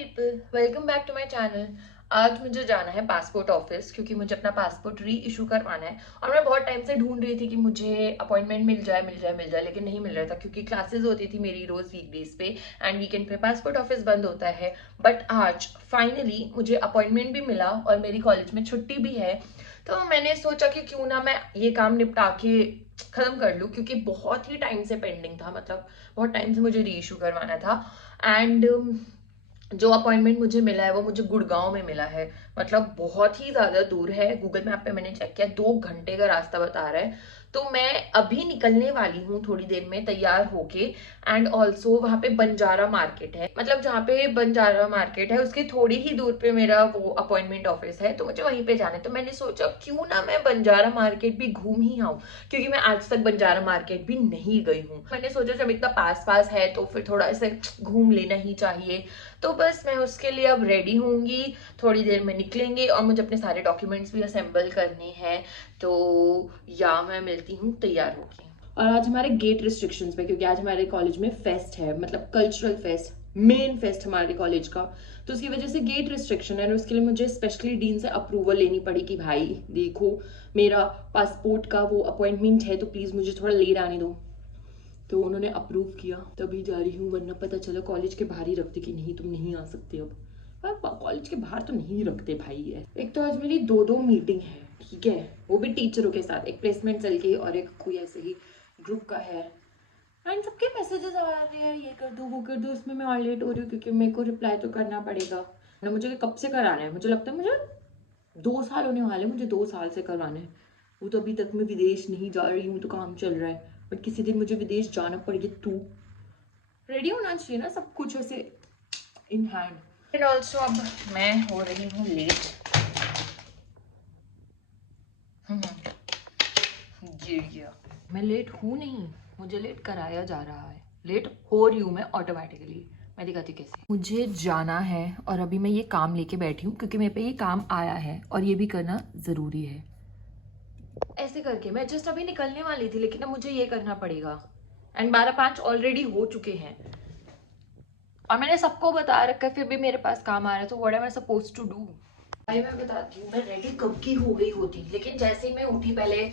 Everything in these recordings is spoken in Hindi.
People, welcome back to my channel. आज मुझे जाना है पासपोर्ट ऑफिस क्योंकि मुझे अपना पासपोर्ट री इशू करवाना है। और मैं बहुत टाइम से ढूंढ रही थी कि मुझे अपॉइंटमेंट मिल जाए लेकिन नहीं मिल रहा था क्योंकि क्लासेस होती थी मेरी रोज वीकडेज पे एंड वीकेंड पे पासपोर्ट ऑफिस बंद होता है। बट आज फाइनली मुझे अपॉइंटमेंट भी मिला और मेरी कॉलेज में छुट्टी भी है। तो मैंने सोचा कि क्यों ना मैं ये काम निपटा के खत्म कर लूँ क्योंकि बहुत ही टाइम से पेंडिंग था। मतलब बहुत टाइम से मुझे री इशू करवाना था। एंड जो अपॉइंटमेंट मुझे मिला है वो मुझे गुड़गांव में मिला है। मतलब बहुत ही ज्यादा दूर है। गूगल मैप पे मैंने चेक किया, 2 घंटे का रास्ता बता रहा है। तो मैं अभी निकलने वाली हूँ थोड़ी देर में तैयार होके। एंड ऑल्सो वहां पे बंजारा मार्केट है, मतलब जहाँ पे बंजारा मार्केट है उसके थोड़ी ही दूर पे मेरा वो अपॉइंटमेंट ऑफिस है, तो मुझे वहीं पे जाना है। तो मैंने सोचा क्यों ना मैं बंजारा मार्केट भी घूम ही आऊँ क्योंकि मैं आज तक बंजारा मार्केट भी नहीं गई हूँ। मैंने सोचा जब इतना पास पास है तो फिर थोड़ा ऐसे घूम लेना ही चाहिए। तो बस मैं उसके लिए अब रेडी होंगी, थोड़ी देर में निकलेंगे और मुझे अपने सारे डॉक्यूमेंट्स भी असेंबल करने हैं। तो या मैं मिलती हूँ तैयार होके। और आज हमारे गेट रिस्ट्रिक्शंस पे, क्योंकि आज हमारे कॉलेज में फेस्ट है, मतलब कल्चरल फेस्ट, मेन फेस्ट हमारे कॉलेज का। तो उसकी वजह से गेट रिस्ट्रिक्शन है और उसके लिए मुझे स्पेशली डीन से अप्रूवल लेनी पड़ी कि भाई देखो मेरा पासपोर्ट का वो अपॉइंटमेंट है तो प्लीज मुझे थोड़ा लेट आने दो। तो उन्होंने अप्रूव किया तभी जा रही हूँ, वरना पता चला कॉलेज के बाहर ही रखते कि नहीं तुम नहीं आ सकते। अब कॉलेज के बाहर तो नहीं रखते भाई है। एक तो आज मेरी दो मीटिंग है, ठीक है, वो भी टीचरों के साथ, एक प्लेसमेंट सेल की और एक कोई ऐसे ही ग्रुप का है। एंड सबके मैसेजेस आ रहे हैं ये कर दो वो कर दो, उसमें मैं और लेट हो रही हूँ क्योंकि मेरे को रिप्लाई तो करना पड़ेगा ना। मुझे कब से कराना है, मुझे लगता है मुझे 2 साल होने वाले, मुझे 2 साल से करवाना है। वो तो अभी तक मैं विदेश नहीं जा रही हूँ तो काम चल रहा है, बट किसी दिन मुझे विदेश जाना पड़ेगा तो रेडी होना चाहिए ना सब कुछ ऐसे इन हैंड। एंड ऑल्सो अब मैं हो रही हूँ लेट। मैं लेट हूँ नहीं, मुझे लेट कराया जा रहा है। लेट हो रही हूँ मैं ऑटोमेटिकली। मैं दिखाती हूँ कैसे। मुझे जाना है और अभी मैं ये काम लेके बैठी हूँ क्योंकि मेरे पे ये काम आया है और ये भी करना जरूरी है। ऐसे करके मैं जस्ट अभी निकलने वाली थी लेकिन अब मुझे ये करना पड़ेगा। एंड 12:05 ऑलरेडी हो चुके हैं और मैंने सबको बता रखा है, फिर भी मेरे पास काम आ रहा है। तो what am I supposed to do? भाई मैं बताती हूँ, मैं रेडी कब की हो गई होती, लेकिन जैसे ही मैं उठी, पहले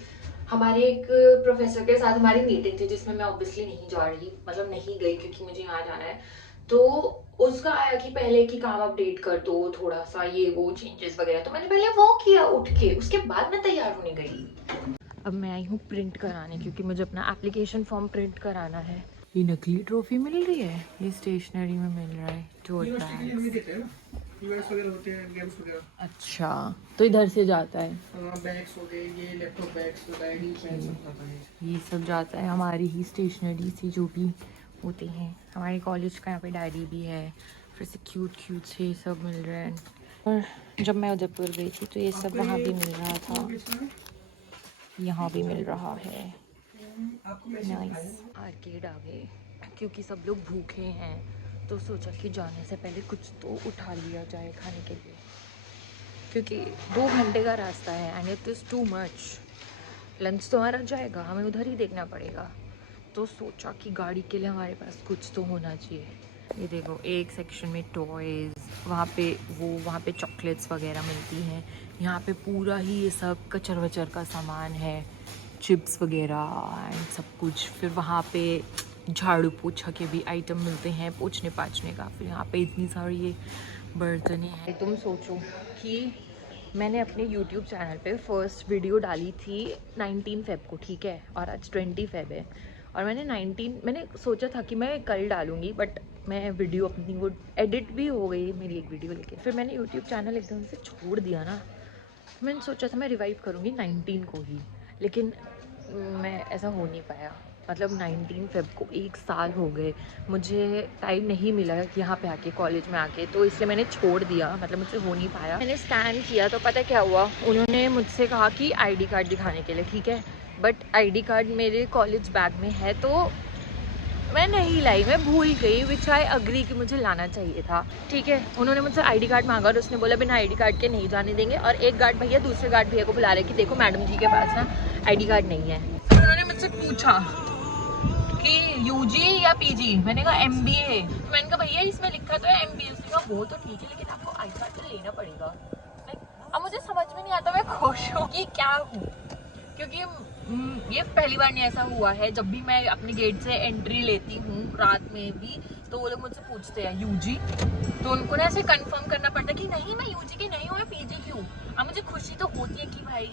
हमारे एक प्रोफेसर के साथ हमारी मीटिंग थी जिसमें मैं ऑब्वियसली नहीं जा रही, मतलब नहीं गई क्योंकि मुझे यहाँ जाना है। तो उसका आया कि पहले की काम अपडेट कर दो थोड़ा सा, ये वो चेंजेस वगैरह। तो मैंने पहले वो किया उठ के, उसके बाद मैं तैयार होने गई। अब मैं आई हूँ प्रिंट कराने क्योंकि मुझे अपना एप्लीकेशन फॉर्म प्रिंट कराना है। ये नकली ट्रॉफी मिल रही है, ये स्टेशनरी में मिल रहा है, टोट बैग। इवेंट्स वगैरह होते हैं, गेम्स वगैरह। अच्छा, तो इधर से जाता है। बैग्स हो गए, ये लैपटॉप बैग्स, डायरी पेन सब जाता है। ये सब जाता है हमारी ही स्टेशनरी से जो भी होती हैं हमारे कॉलेज का। यहाँ पे डायरी भी है, फिर से क्यूट से सब मिल रहा है। और जब मैं उदयपुर गई थी तो ये सब वहाँ भी मिल रहा था, यहाँ भी मिल रहा है। नाइस। आर्केड आ गए क्योंकि सब लोग भूखे हैं तो सोचा कि जाने से पहले कुछ तो उठा लिया जाए खाने के लिए, क्योंकि 2 घंटे का रास्ता है and it is too much. Lunch तो हमारा जाएगा, हमें उधर ही देखना पड़ेगा। तो सोचा कि गाड़ी के लिए हमारे पास कुछ तो होना चाहिए। ये देखो, एक सेक्शन में टॉयज़, वहाँ पे चॉकलेट्स वगैरह मिलती हैं। यहाँ पे पूरा ही ये सब कचर वचर का सामान है, चिप्स वगैरह एंड सब कुछ। फिर वहाँ पे झाड़ू पोछा के भी आइटम मिलते हैं, पोछने पाछने का। फिर यहाँ पे इतनी सारी ये बर्तनें हैं। तुम सोचो कि मैंने अपने YouTube चैनल पे फर्स्ट वीडियो डाली थी 19 फेब को, ठीक है, और आज 20 फेब है। और मैंने सोचा था कि मैं कल डालूँगी, बट मैं वीडियो अपनी वो एडिट भी हो गई मेरी एक वीडियो लेके। फिर मैंने YouTube चैनल एकदम से छोड़ दिया ना। मैंने सोचा था मैं रिवाइव करूँगी 19 को ही, लेकिन मैं ऐसा हो नहीं पाया। मतलब 19 फेब को 1 साल हो गए, मुझे टाइम नहीं मिला यहाँ पे आके, कॉलेज में आके, तो इसलिए मैंने छोड़ दिया। मतलब मुझसे हो नहीं पाया। मैंने स्कैन किया तो पता क्या हुआ, उन्होंने मुझसे कहा कि आईडी कार्ड दिखाने के लिए, ठीक है, बट आईडी कार्ड मेरे कॉलेज बैग में है तो मैं नहीं लाई, मैं भूल गई, विच आई अग्री कि मुझे लाना चाहिए था, ठीक है। उन्होंने मुझसे आईडी कार्ड मांगा और उसने बोला बिना आईडी कार्ड के नहीं जाने देंगे। और एक गार्ड भैया दूसरे गार्ड भैया को बुला रहे कि देखो मैडम जी के पास ना आईडी कार्ड नहीं है। तो उन्होंने मुझसे पूछा कि यूजी या पीजी, मैंने कहा MBA। तो मैंने कहा भैया इसमें लिखा तो है MBA। उसने कहा वो तो ठीक है, लेकिन आपको आई कार्ड तो लेना पड़ेगा। लाइक अब मुझे समझ में नहीं आता मैं खुश हूँ कि क्या हूँ, क्योंकि ये पहली बार नहीं ऐसा हुआ है। जब भी मैं अपने गेट से एंट्री लेती हूँ रात में भी, तो वो लोग मुझसे पूछते हैं यूजी, तो उनको ना ऐसे कंफर्म करना पड़ता है कि नहीं मैं यूजी की नहीं हूँ, मैं पीजी की हूँ। अब मुझे खुशी तो होती है कि भाई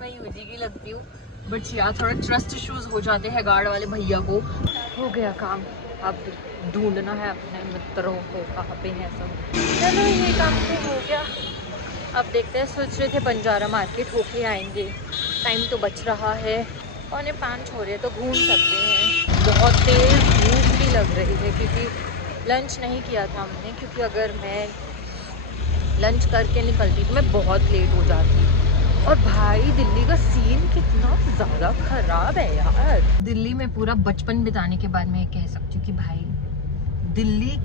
मैं यूजी की लगती हूँ, बट यार थोड़ा ट्रस्ट इश्यूज हो जाते हैं गार्ड वाले भैया को। हो गया काम, अब ढूंढना है अपने मित्रों को कहाँ पे हैं सब। चलो ये काम तो हो गया, अब देखते हैं। सोच रहे थे बंजारा मार्केट होके आएंगे, टाइम तो बच रहा है, 4:45 हो रहे तो घूम सकते हैं। बहुत तेज़ भूख भी लग रही है क्योंकि लंच नहीं किया था हमने, क्योंकि अगर मैं लंच करके निकलती तो मैं बहुत लेट हो जाती। और भाई दिल्ली का सीन कितना ज़्यादा ख़राब है यार। दिल्ली में पूरा बचपन बिताने के बाद मैं कह सकती हूँ कि भाई दिल्ली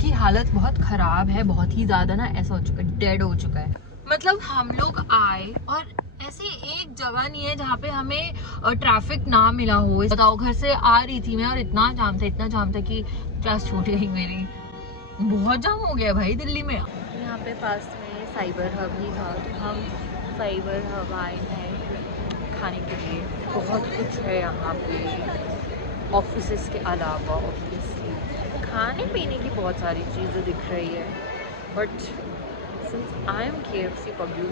की हालत बहुत ख़राब है, बहुत ही ज़्यादा ना ऐसा हो चुका है, डेड हो चुका है। मतलब हम लोग आए और ऐसे एक जगह नहीं है जहाँ पे हमें ट्रैफिक ना मिला हो। बताओ, घर से आ रही थी मैं और इतना जाम था कि क्लास छूट गई मेरी। बहुत जाम हो गया भाई दिल्ली में। यहाँ पे पास में साइबर हब ही था, तो हम साइबर हब आए हैं खाने के लिए। बहुत कुछ है यहाँ पे ऑफिस के अलावा, ऑब्वियसली खाने पीने की बहुत सारी चीज़ें दिख रही है, but since I am KFC पब्यू,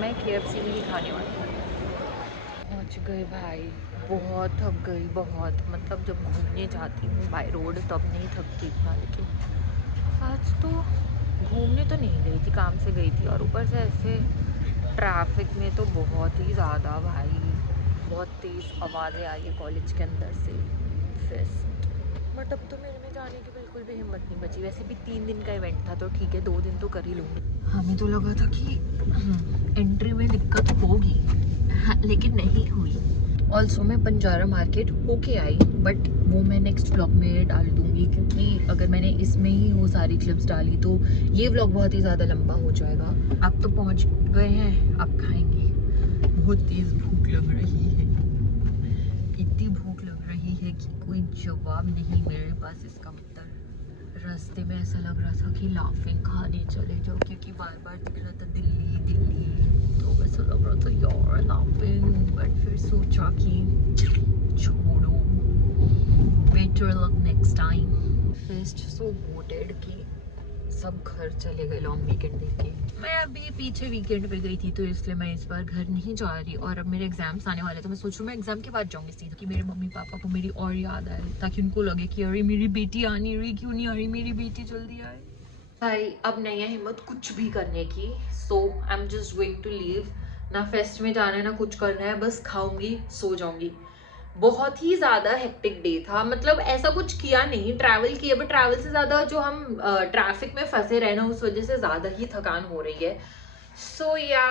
मैं KFC में ही खाने वाली हूँ। पहुँच गए भाई, बहुत थक गई बहुत। मतलब जब घूमने जाती हूँ बाय रोड तब नहीं थकती इतना, लेकिन आज तो घूमने तो नहीं गई थी, काम से गई थी, और ऊपर से ऐसे ट्रैफिक में तो बहुत ही ज़्यादा भाई, बहुत तेज़ आवाज़ें आ रही है कॉलेज के अंदर से। फेस्ट, बट अब तो मेरे में जाने की बिल्कुल भी हिम्मत नहीं बची। वैसे भी 3 दिन का इवेंट था तो ठीक है, 2 दिन तो कर ही लूँगी। हमें तो लगा था कि एंट्री में दिक्कत होगी, लेकिन नहीं हुई। ऑल्सो मैं बंजारा मार्केट होके आई, बट वो मैं नेक्स्ट व्लॉग में डाल दूँगी, क्योंकि अगर मैंने इसमें ही वो सारी क्लिप्स डाली तो ये व्लॉग बहुत ही ज़्यादा लंबा हो जाएगा। अब तो पहुँच गए हैं, अब खाएंगे। बहुत तेज़ भूख लग रही है, इतनी भूख लग रही है कि कोई जवाब नहीं मेरे पास इसका मतलब। रास्ते में ऐसा लग रहा था कि लाफिंग खाने चले जाओ, क्योंकि बार बार दिख रहा था दिल्ली दिल्ली, तो वैसा लग रहा था यार लाफिंग, बट फिर सोचा कि छोड़ो, better luck next time. Fest so voted कि सब घर चले गए लॉन्ग वीकेंड देके। मैं अभी पीछे वीकेंड पे गई थी, तो इसलिए मैं इस बार घर नहीं जा रही, और अब मेरे एग्जाम्स आने वाले, तो मैं सोच रही हूँ मैं एग्जाम के बाद जाऊँगी सीधा, कि मेरे मम्मी पापा को मेरी और याद आए, ताकि उनको लगे कि अरे मेरी बेटी आ नहीं रही, क्यों नहीं आ रही मेरी बेटी, जल्दी आए। भाई अब नहीं है हिम्मत कुछ भी करने की, so I am just going to leave. ना फेस्ट में जाना है ना कुछ करना है, बस खाऊंगी सो जाऊंगी। बहुत ही ज्यादा हेक्टिक डे था, मतलब ऐसा कुछ किया नहीं, ट्रैवल किया, बट ट्रैवल से ज्यादा जो हम ट्रैफिक में फंसे रहे ना, उस वजह से ज्यादा ही थकान हो रही है। सो या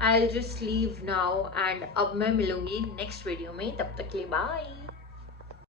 I will just leave now, and अब मैं मिलूंगी नेक्स्ट वीडियो में, तब तक के लिए बाय।